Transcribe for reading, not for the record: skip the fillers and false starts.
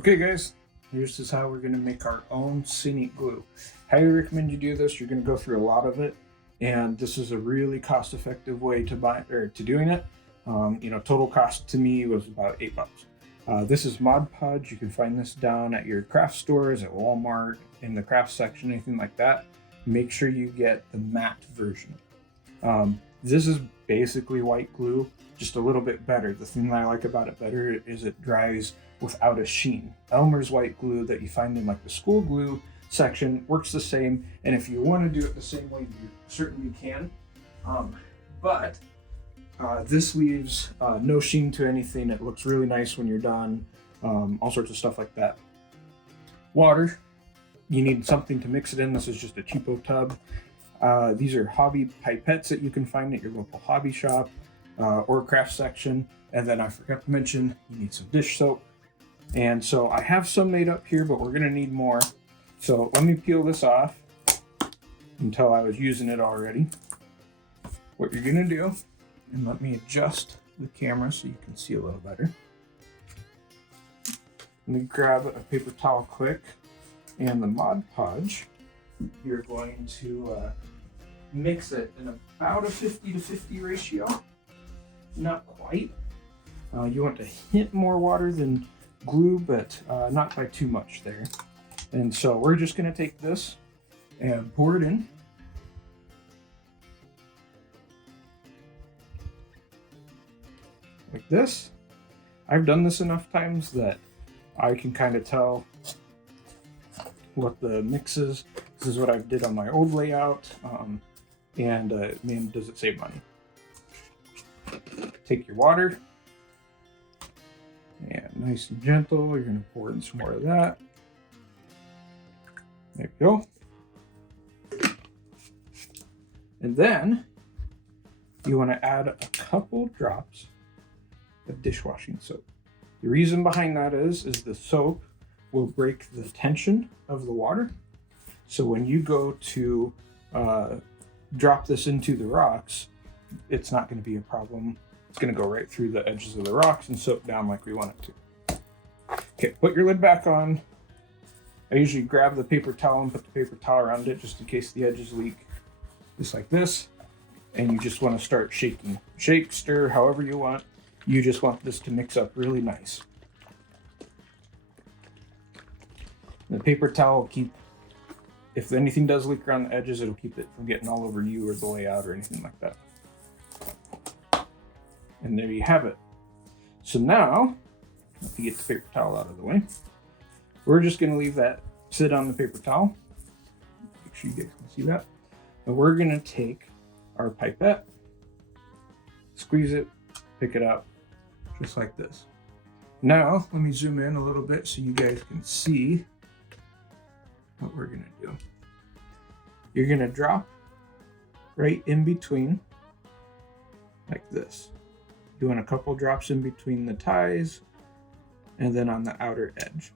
Okay guys, this is how we're going to make our own Scenic glue. Highly recommend you do this. You're going to go through a lot of it, and this is a really cost-effective way to buy or to doing it. Total cost to me was about $8. This is Mod Podge. You can find this down at your craft stores, at Walmart, in the craft section, anything like that. Make sure you get the matte version. This is basically white glue, just a little bit better. The thing that I like about it better is it dries without a sheen. Elmer's white glue that you find in like the school glue section works the same, and if you want to do it the same way, you certainly can. But this leaves no sheen to anything. It looks really nice when you're done. All sorts of stuff like that. Water. You need something to mix it in. This is just a cheapo tub. These are hobby pipettes that you can find at your local hobby shop or craft section. And then I forgot to mention, you need some dish soap. And so I have some made up here, but we're gonna need more. So let me peel this off until I was using it already. What you're gonna do, and let me adjust the camera so you can see a little better. Let me grab a paper towel quick and the Mod Podge. You're going to mix it in about a 50-50 ratio. Not quite. You want a hint more water than glue, but not by too much there. And so we're just going to take this and pour it in. Like this. I've done this enough times that I can kind of tell what the mix is. This is what I did on my old layout, and man, does it save money. Take your water, and nice and gentle, you're going to pour in some more of that. There we go. And then you want to add a couple drops of dishwashing soap. The reason behind that is the soap will break the tension of the water. So when you go to drop this into the rocks, it's not going to be a problem. It's going to go right through the edges of the rocks and soak down like we want it to. Okay, put your lid back on. I usually grab the paper towel and put the paper towel around it just in case the edges leak, just like this. And you just want to start shaking. Shake, stir, however you want. You just want this to mix up really nice. The paper towel will keep, if anything does leak around the edges, it'll keep it from getting all over you or the layout or anything like that. And there you have it. So now, let me get the paper towel out of the way. We're just going to leave that sit on the paper towel. Make sure you guys can see that. And we're going to take our pipette, squeeze it, pick it up, just like this. Now, let me zoom in a little bit so you guys can see what we're going to do. You're going to drop right in between, like this. Doing a couple drops in between the ties and then on the outer edge.